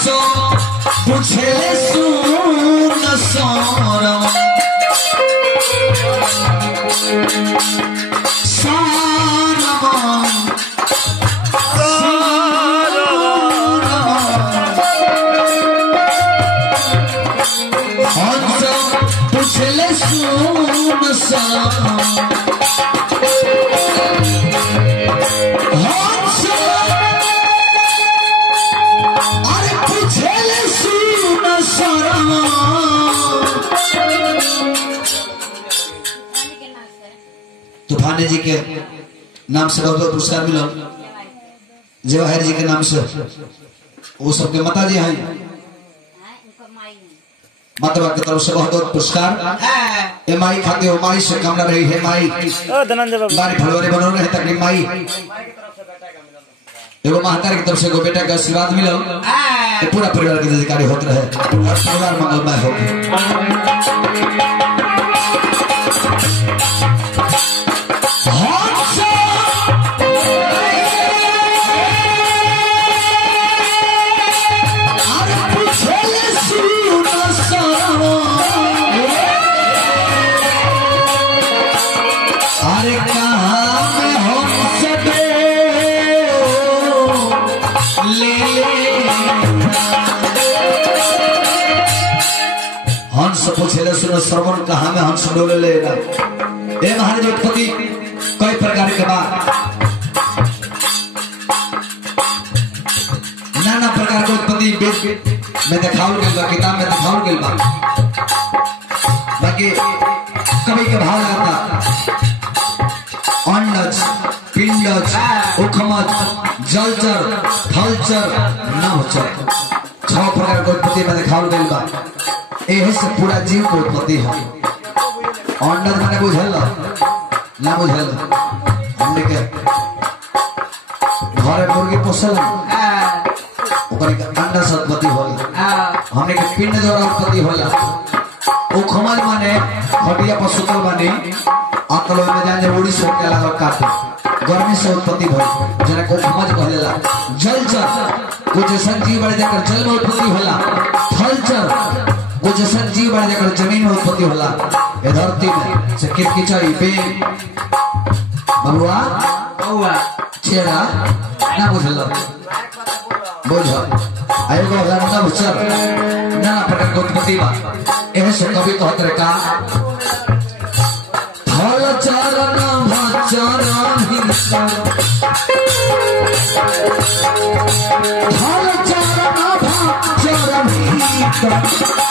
हंसो पूछले सुन सोरम पूछले सुन अरे पूछले सुन तूफानी जी के नाम से बहुत बहुत पुरस्कार मिला। जवाहर जी के नाम से वो सबके माता जी हैं, माता की तरफ से बहुत बहुत पुरस्कार। माई खाते हो माई से कामना रही है, माई बारी फलवारी बनो रहे ताकि माई एगो महतारी की तरफ से एगो बेटा का आशीर्वाद मिलो, पूरा परिवार के अधिकारी होते रहे और परिवार मंगलमय हो। हंस पूछे सुनो श्रवण कहा में हंस डोले ले महाराज उत्पत्ति कई प्रकार के बाद नाना प्रकार के उत्पत्ति वेद में दिखाओ गई बा, किताब में दिखाओ गई बा। बाकी कवि के भाव लगता अंडज पिंडज उखमज जलचर थलचर नभचर 6 प्रकार के उत्पत्ति में दिखाओ गई बा। यही से पूरा जीव को उत्पत्ति है। अंडज मैंने बुझल ना बुझल हमने के घरे मुर्गी पोसल अंडा से उत्पत्ति होला, हमने के पिंड द्वारा उत्पत्ति होला। उखमज माने खटिया पर सुतल बानी अकलो में जाने उड़ी सोट के लागल काटे गर्मी से उत्पत्ति भइल जना को उखमज कहलेला। जलचर कुछ ऐसा जीव बड़े जाकर जल में उत्पत्ति होला। थलचर कुछ ऐसा जीव बड़े जाकर जमीन में उत्पत्ति होला। ये धरती में से किरकिचाई पे बबुआ बबुआ चेहरा ना बुझल बुझ आएगो लंका भुचर नाना प्रकार के उत्पत्ति बा। एहे से कवि कहत रे का थल चरण भचर हिंसा थल चरण भचर हिंसा